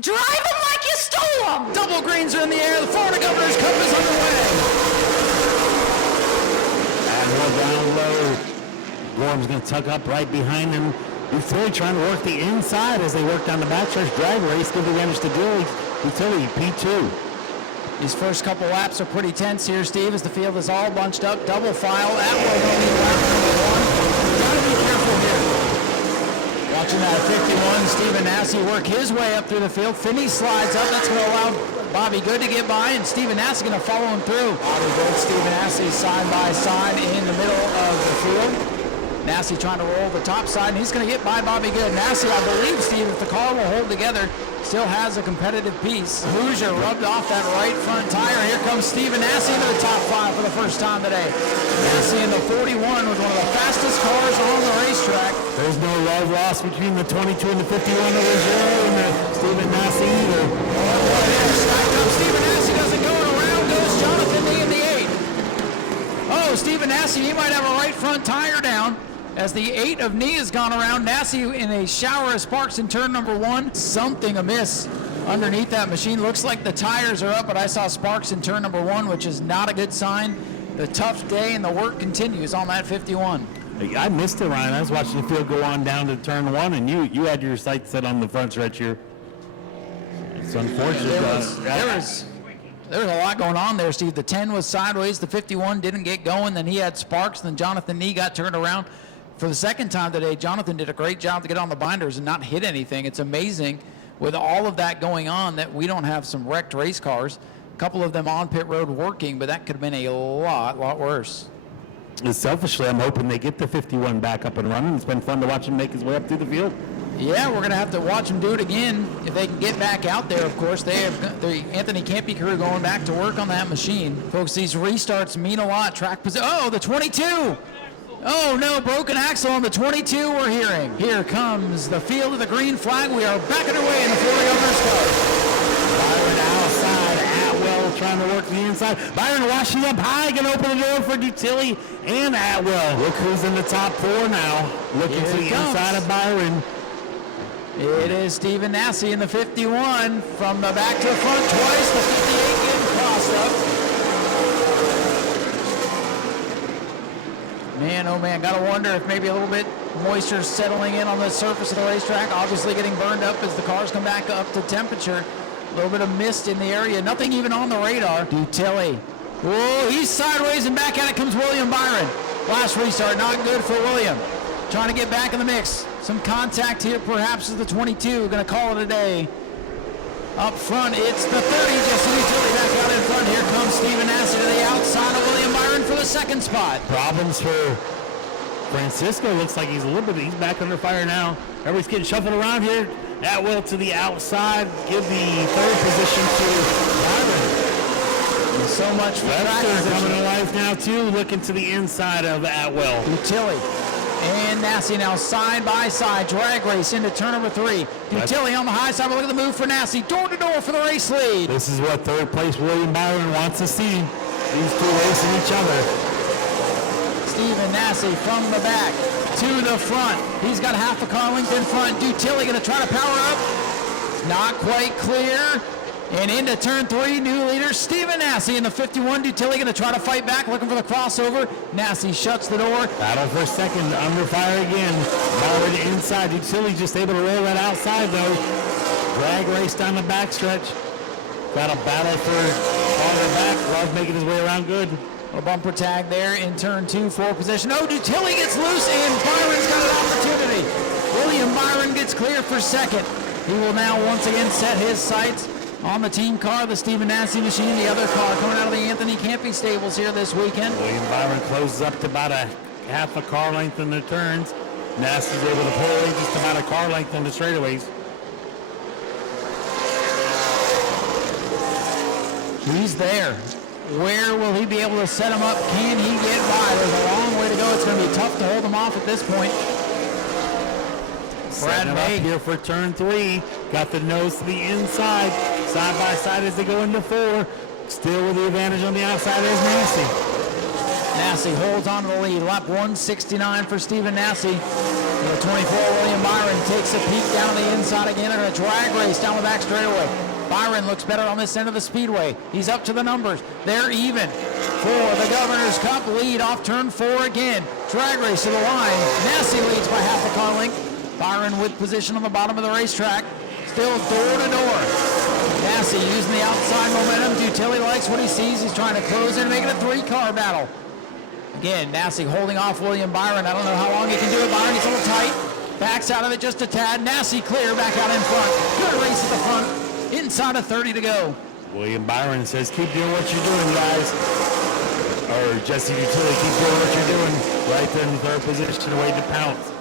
Drive them like you stole them! Double greens are in the air. The Florida Governor's Cup is underway. Adwell down low. Gorham's going to tuck up right behind him. Utility trying to work the inside as they work down the backstretch. Drag race, give the advantage to Dilly. Utility, P2. These first couple laps are pretty tense here, Steve, as the field is all bunched up. Double file. Atwell going to be lap number one. Got to be careful here. Watching that 51, Stephen Nau Sea work his way up through the field. Finney slides up. That's going to allow Bobby Good to get by, and Stephen Nau Sea going to follow him through. Bobby Good, Stephen Nau Sea side by side in the middle of the field. Nau Sea trying to roll the top side, and he's going to get by Bobby Good. Nau Sea, I believe, Steve, if the car will hold together, still has a competitive piece. Hoosier rubbed off that right front tire. Here comes Stephen Nau Sea into the top five for the first time today. Nau Sea in the 41 was one of the fastest cars on the racetrack. There's no love lost between the 22 and the 51 of Legere and the Stephen Nau Sea either. Stacked up. Stephen Nau Sea doesn't go, and around goes Jonathan Lee in the 8. Oh, Stephen Nau Sea, he might have a right front tire down. As the 8 of Knee has gone around, Nau Sea in a shower of sparks in turn number 1. Something amiss underneath that machine. Looks like the tires are up, but I saw sparks in turn number 1, which is not a good sign. The tough day and the work continues on that 51. I missed it, Ryan. I was watching the field go on down to turn 1, and you had your sights set on the front stretch here. It's unfortunate. There was a lot going on there, Steve. The 10 was sideways. The 51 didn't get going. Then he had sparks. Then Jonathan Knee got turned around. For the second time today, Jonathan did a great job to get on the binders and not hit anything. It's amazing with all of that going on that we don't have some wrecked race cars. A couple of them on pit road working, but that could have been a lot worse. Selfishly, I'm hoping they get the 51 back up and running. It's been fun to watch him make his way up through the field. Yeah, we're going to have to watch him do it again if they can get back out there, of course. They have the Anthony Campy crew going back to work on that machine. Folks, these restarts mean a lot. Track position. Oh, the 22! Oh no, broken axle on the 22 we're hearing. Here comes the field of the green flag. We are back underway in the Florida Governor's Cup. Byron outside, Atwell trying to work the inside. Byron washing up high, gonna open the door for Dutilly and Atwell. Look who's in the top 4 now. Looking to the inside of Byron. It is Stephen Nau Sea in the 51 from the back to the front twice. The 58 getting crossed up. Man, oh man, gotta wonder if maybe a little bit moisture settling in on the surface of the racetrack. Obviously getting burned up as the cars come back up to temperature. A little bit of mist in the area, nothing even on the radar. Dutilly. Whoa, he's sideways and back at it comes William Byron. Last restart, not good for William. Trying to get back in the mix. Some contact here perhaps is the 22. Gonna call it a day. Up front, it's the 30, just Dutilly back out in front. Here comes Stephen Nau Sea to the outside of William Byron for the second spot. Problems for Francisco. Looks like he's he's back under fire now. Everybody's getting shuffled around here. Atwell to the outside. Give the third position to Byron. So much for Webster coming to life now too. Looking to the inside of Atwell. Dutilly and Nau Sea now side by side. Drag race into turn number 3. Dutilly on the high side, but look at the move for Nau Sea. Door to door for the race lead. This is what third place William Byron wants to see. These two racing each other. Stephen Nau Sea from the back to the front. He's got half a car length in front. Dutilly going to try to power up. Not quite clear. And into turn 3, new leader, Stephen Nau Sea in the 51. Dutilly going to try to fight back, looking for the crossover. Nau Sea shuts the door. Battle for second, under fire again. Byron inside. Dutilly just able to roll that outside though. Drag race down the backstretch. Got a battle for farther back. Love making his way around good. A bumper tag there in turn 2, 4 position. Oh, Dutilly gets loose and Byron's got an opportunity. William Byron gets clear for second. He will now once again set his sights on the team car, the Stephen Nau Sea machine, the other car coming out of the Anthony Campy stables here this weekend. William Byron closes up to about a half a car length in the turns. Nau Sea's able to pull in just about a car length in the straightaways. He's there. Where will he be able to set him up? Can he get by? There's a long way to go. It's going to be tough to hold him off at this point. Brad May here for turn 3. Got the nose to the inside. Side by side as they go into 4. Still with the advantage on the outside is Nau Sea. Nau Sea holds on to the lead. Lap 169 for Stephen Nau Sea. The 24, William Byron takes a peek down the inside again in a drag race down the back straightaway. Byron looks better on this end of the speedway. He's up to the numbers. They're even for the Governor's Cup lead off turn 4 again. Drag race to the line. Nau Sea leads by half a car length. Byron with position on the bottom of the racetrack. Still door to door. Nau Sea using the outside momentum. Dutilli likes what he sees. He's trying to close in and make it a 3-car battle. Again, Nau Sea holding off William Byron. I don't know how long he can do it. Byron gets a little tight. Backs out of it just a tad. Nau Sea clear back out in front. Good race at the front. Inside of 30 to go. William Byron says, keep doing what you're doing, guys. Or Jesse Dutilli, keep doing what you're doing. Right there in third position, waiting to pounce.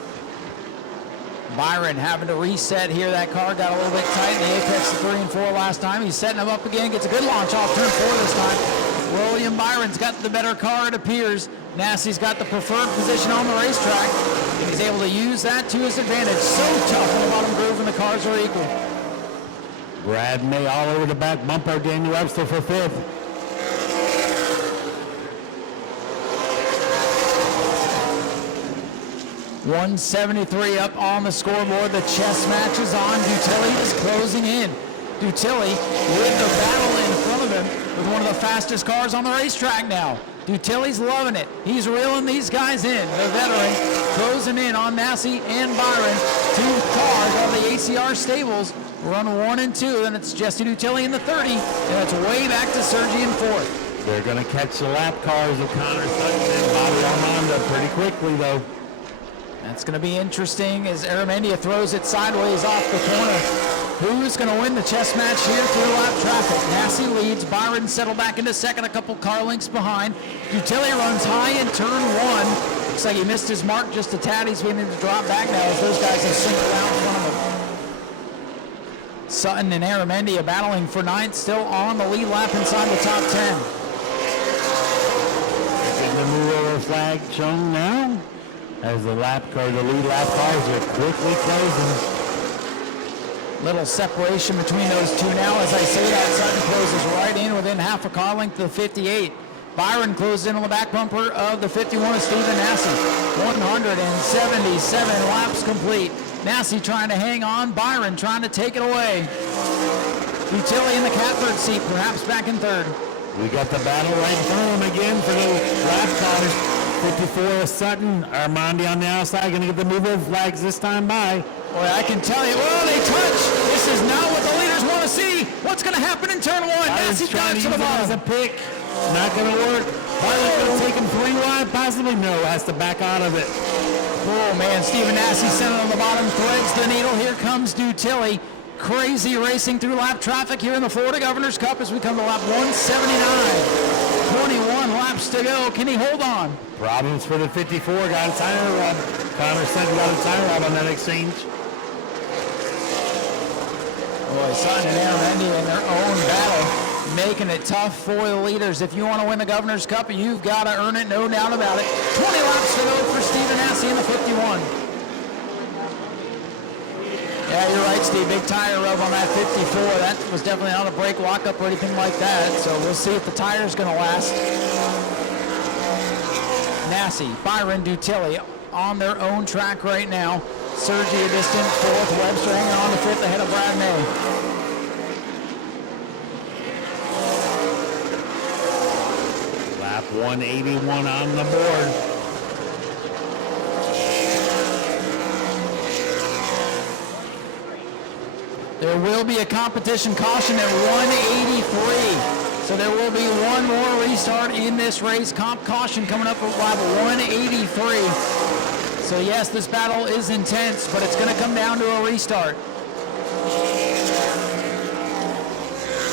Byron having to reset here. That car got a little bit tight in the apex of 3 and 4 last time. He's setting him up again. Gets a good launch off turn 4 this time. William Byron's got the better car, it appears. Nau Sea's got the preferred position on the racetrack. And he's able to use that to his advantage. So tough in the bottom groove when the cars are equal. Brad May all over the back bumper. Daniel Webster for 5th. .173 up on the scoreboard. The chess match is on. Dutilli is closing in. Dutilli with the battle in front of him with one of the fastest cars on the racetrack now. Dutilli's loving it. He's reeling these guys in. The veteran closing in on Nau Sea and Byron. 2 cars of the ACR stables. Run 1 and 2. Then it's Jesse Dutilli in the 30. And it's way back to Sergi in 4th. They're going to catch the lap cars of Connor Sutton and Bobby Armando pretty quickly, though. That's going to be interesting as Aramendia throws it sideways off the corner. Who's going to win the chess match here through lap traffic? Nau Sea leads. Byron settled back into second, a couple car lengths behind. Dutilli runs high in turn 1. Looks like he missed his mark just a tad. He's beginning to drop back now as those guys have singled out in front of him. Sutton and Aramendia battling for 9th, still on the lead lap inside the top 10. Getting the move over flag shown now as the lead lap cars are quickly closing. Little separation between those two now. As I say that, Sutton closes right in within half a car length of the 58. Byron closed in on the back bumper of the 51 of Stephen Nau Sea. 177 laps complete. Nau Sea trying to hang on. Byron trying to take it away. Dutilli in the catbird seat, perhaps back in 3rd. We got the battle right in front of him again for the lap cars. 54 of Sutton. Armandi on the outside, going to get the move over flags this time by. Boy, I can tell you, oh, they touch. This is not what the leaders want to see. What's going to happen in turn 1? Nau Sea trying to to use the it as bottom. a pick. Not going to work. Byron's going to take him 3 wide, possibly. No, has to back out of it. Oh, man, Stephen Nau Sea centered on the bottom, threads the needle. Here comes Dutilli. Crazy racing through lap traffic here in the Florida Governor's Cup as we come to lap 179. 21 laps to go. Can he hold on? Problems for the 54. Got a tire rub. Connor said got a tire rub on that exchange. Boy, Sutton and Aramendia in their own battle, making it tough for the leaders. If you want to win the Governor's Cup, you've got to earn it, no doubt about it. 20 laps to go for Stephen Nau Sea in the 51. Yeah, you're right, Steve. Big tire rub on that 54. That was definitely not a brake lockup or anything like that. So we'll see if the tire's going to last. Nau Sea, Byron, Dutilli on their own track right now. Sergi a distant 4th. Webster hanging on to 5th ahead of Brad May. Lap 181 on the board. There will be a competition caution at 183. So there will be one more restart in this race. Comp caution coming up at lap 183. So yes, this battle is intense, but it's going to come down to a restart.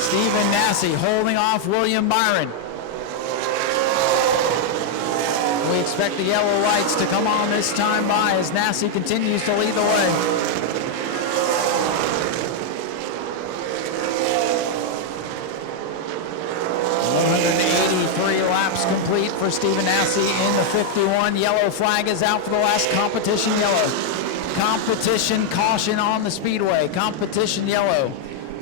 Stephen Nau Sea holding off William Byron. We expect the yellow lights to come on this time by as Nau Sea continues to lead the way. 183 laps complete for Stephen Nau Sea in the 51. Yellow flag is out for the last competition yellow. Competition caution on the speedway. Competition yellow.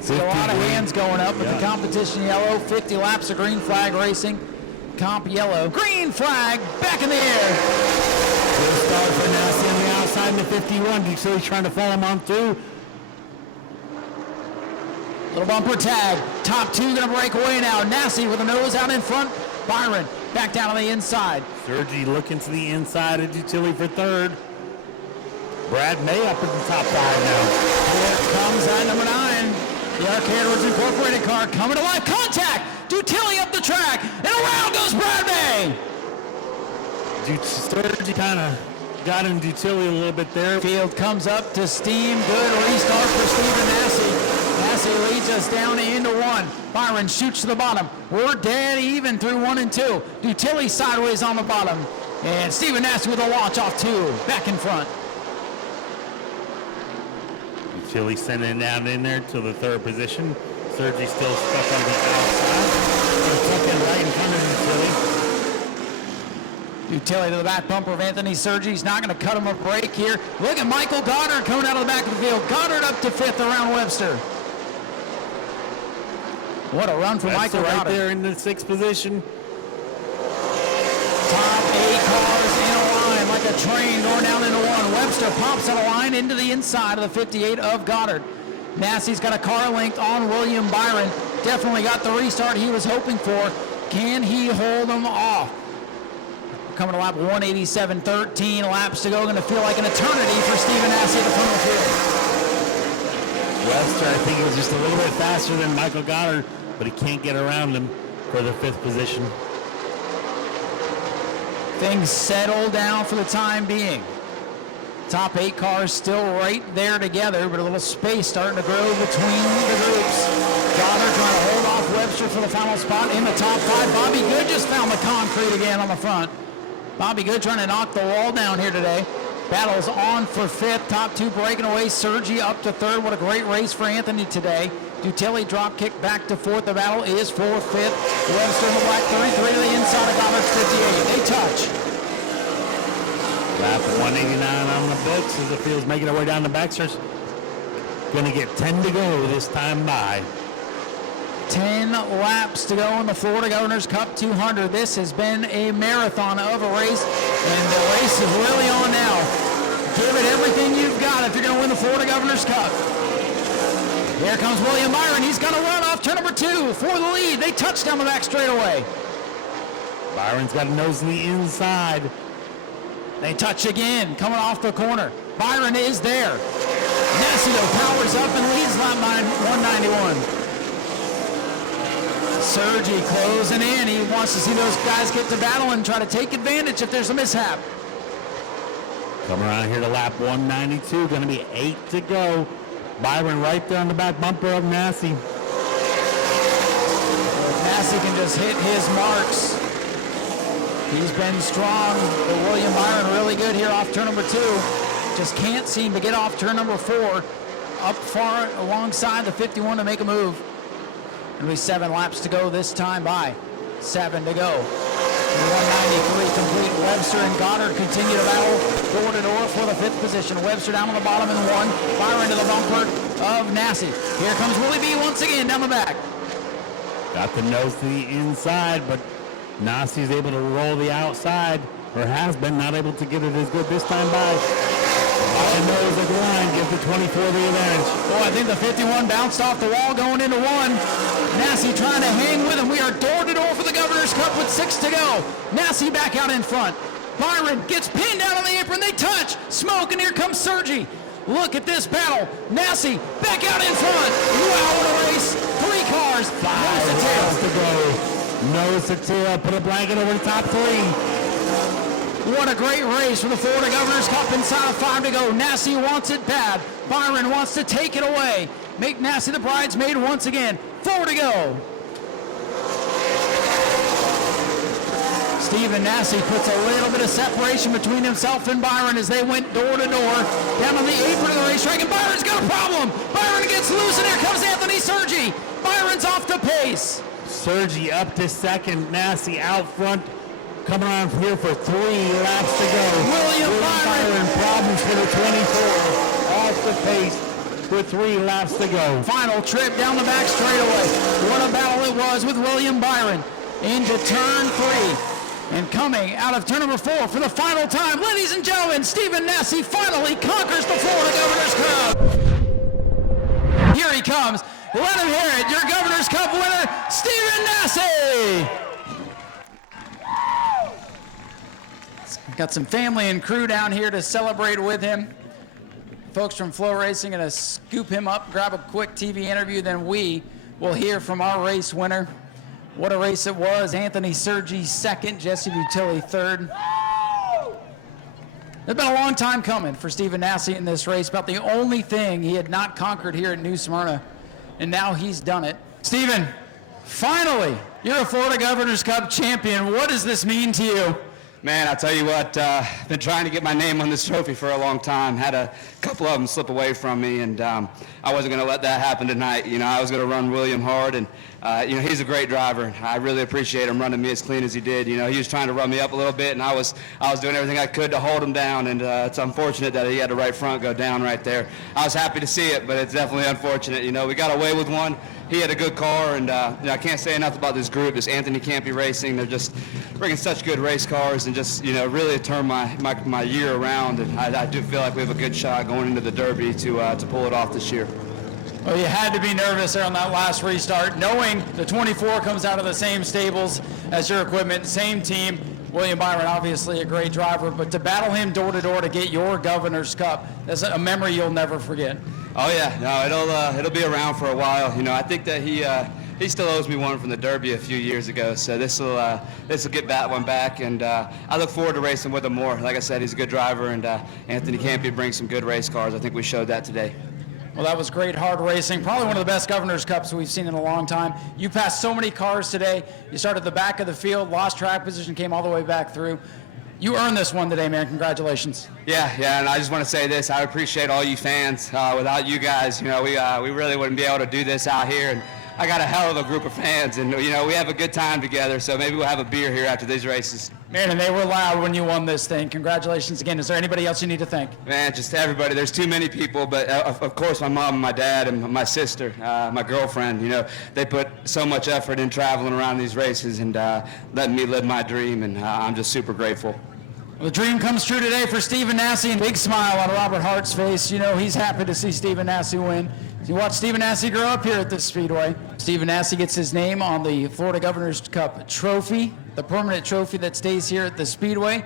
See a lot of hands going up with the competition yellow. 50 laps of green flag racing. Comp yellow. Green flag back in the air. Good start for Nau Sea on the outside. behind the 51. Utility trying to follow him on through. Little bumper tag. Top two going to break away now. Nau Sea with a nose out in front. Byron back down on the inside. Sergi looking to the inside of Utility for third. Brad May up at the top five now. Here comes that number 9. The Arcade Woods Incorporated car coming to life. Contact! Dutilli up the track, and around goes Brad May! Sergi kind of got in Dutilli a little bit there. Field comes up to steam. Good restart for Stephen Nau Sea. Nau Sea leads us down into 1. Byron shoots to the bottom. We're dead even through 1 and 2. Dutilli sideways on the bottom. And Stephen Nau Sea with a launch off 2. Back in front. Chili sending it down in there to the third position. Sergi still stuck on the outside. Tuck in right in front of Utility. Utility to the back bumper of Anthony Sergi. He's not going to cut him a break here. Look at Michael Goddard coming out of the back of the field. Goddard up to 5th around Webster. What a run for Michael right Goddard. there in the 6th position. Top 8 cars in a line like a train going down into 1. Webster pops on a line into the inside of the 58 of Goddard. Nau Sea's got a car linked on William Byron. Definitely got the restart he was hoping for. Can he hold him off? Coming to lap 187, 13 laps to go. Going to feel like an eternity for Stephen Nau Sea at the front of the field. Webster, I think, was just a little bit faster than Michael Goddard, but he can't get around him for the 5th position. Things settle down for the time being. Top 8 cars still right there together, but a little space starting to grow between the groups. Goddard trying to hold off Webster for the final spot in the top 5. Bobby Good just found the concrete again on the front. Bobby Good trying to knock the wall down here today. Battle's on for 5th. Top 2 breaking away. Sergi up to 3rd. What a great race for Anthony today. Dutilli drop kick back to 4th. The battle is for 5th. Webster in the black 33 to the inside of Goddard's 58. They touch. Lap 189 on the books as the field's making their way down the backstretch. Going to get 10 to go this time by. 10 laps to go in the Florida Governors Cup 200. This has been a marathon of a race, and the race is really on now. Give it everything you've got if you're going to win the Florida Governors Cup. Here comes William Byron. He's going to run off turn number 2 for the lead. They touch down the back straightaway. Byron's got a nose in the inside. They touch again, coming off the corner. Byron is there. Nau Sea powers up and leads lap 191. Sergi closing in. He wants to see those guys get to battle and try to take advantage if there's a mishap. Come around here to lap 192. Going to be 8 to go. Byron right there on the back bumper of Nau Sea. Nau Sea can just hit his marks. He's been strong, but William Byron really good here off turn number 2. Just can't seem to get off turn number 4. Up far alongside the 51 to make a move. It'll be 7 laps to go this time by. 7 to go. 193 complete. Webster and Goddard continue to battle door to door for the 5th position. Webster down on the bottom in 1. Byron to the bumper of Nau Sea. Here comes Willie B once again down the back. Got the nose to the inside, but Nau Sea's able to roll the outside, or has been, not able to get it as good this time by. Byron knows the line, gives the 24 the advantage. Boy, I think the 51 bounced off the wall going into 1. Nau Sea trying to hang with him. We are door to door for the Governor's Cup with 6 to go. Nau Sea back out in front. Byron gets pinned down on the apron. They touch. Smoke, and here comes Sergi. Look at this battle. Nau Sea back out in front. Wow, what a race. 3 cars. 5 laps to go. Nose to tail, put a blanket over the top 3. What a great race for the Florida Governor's Cup inside of 5 to go. Nau Sea wants it bad. Byron wants to take it away. Make Nau Sea the bridesmaid once again. 4 to go. Stephen Nau Sea puts a little bit of separation between himself and Byron as they went door to door. Down on the apron of the racetrack, and Byron's got a problem. Byron gets loose, and here comes Anthony Sergi. Byron's off the pace. Sergi up to 2nd. Nau Sea out front. Coming on here for 3 laps to go. William Byron. Problems for the 24. Off the pace with 3 laps to go. Final trip down the back straightaway. What a battle it was with William Byron. Into turn 3. And coming out of turn number 4 for the final time, ladies and gentlemen, Stephen Nau Sea finally conquers the Florida Governor's Cup. Here he comes. Let him hear it. Your Governor's Cup winner, Stephen Nau Sea. Got some family and crew down here to celebrate with him. Folks from Flow Racing going to scoop him up, grab a quick TV interview, then we will hear from our race winner. What a race it was. Anthony Sergi second, Jesse Butilli third. It's been a long time coming for Stephen Nau Sea in this race, about the only thing he had not conquered here at New Smyrna, and now he's done it. Stephen, finally, you're a Florida Governor's Cup champion. What does this mean to you? Man, I'll tell you what, been trying to get my name on this trophy for a long time. Had a couple of them slip away from me, and I wasn't going to let that happen tonight. You know, I was going to run William hard, and you know, he's a great driver. I really appreciate him running me as clean as he did. You know, he was trying to run me up a little bit, and I was doing everything I could to hold him down, and it's unfortunate that he had the right front go down right there. I was happy to see it, but it's definitely unfortunate. You know, we got away with one. He had a good car, and you know, I can't say enough about this group, this Anthony Campy Racing. They're just bringing such good race cars, and just, you know, really turn my year around. And I do feel like we have a good shot going into the Derby to pull it off this year. Well, you had to be nervous there on that last restart, knowing the 24 comes out of the same stables as your equipment, same team. William Byron, obviously a great driver, but to battle him door to door to get your Governor's Cup, that's a memory you'll never forget. Oh yeah, no, it'll be around for a while. You know, I think that he still owes me one from the Derby a few years ago. So this will get that one back, and I look forward to racing with him more. Like I said, he's a good driver, and Anthony Campy brings some good race cars. I think we showed that today. Well, that was great hard racing. Probably one of the best Governor's Cups we've seen in a long time. You passed so many cars today. You started at the back of the field, lost track position, came all the way back through. You earned this one today, man. Congratulations. Yeah, and I just want to say this. I appreciate all you fans. Without you guys, you know, we really wouldn't be able to do this out here. And I got a hell of a group of fans, and you know, we have a good time together. So maybe we'll have a beer here after these races. Man, and they were loud when you won this thing. Congratulations again. Is there anybody else you need to thank? Man, just everybody. There's too many people, but of course my mom and my dad and my sister, my girlfriend, you know, they put so much effort in traveling around these races and letting me live my dream, and I'm just super grateful. Well, the dream comes true today for Stephen Nau Sea. Big smile on Robert Hart's face. You know, he's happy to see Stephen Nau Sea win. You watch Stephen Nau Sea grow up here at this Speedway. Stephen Nau Sea gets his name on the Florida Governor's Cup trophy, the permanent trophy that stays here at the Speedway.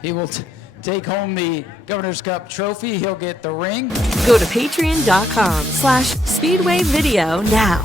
He will take home the Governor's Cup trophy. He'll get the ring. Go to patreon.com/Speedway Video now.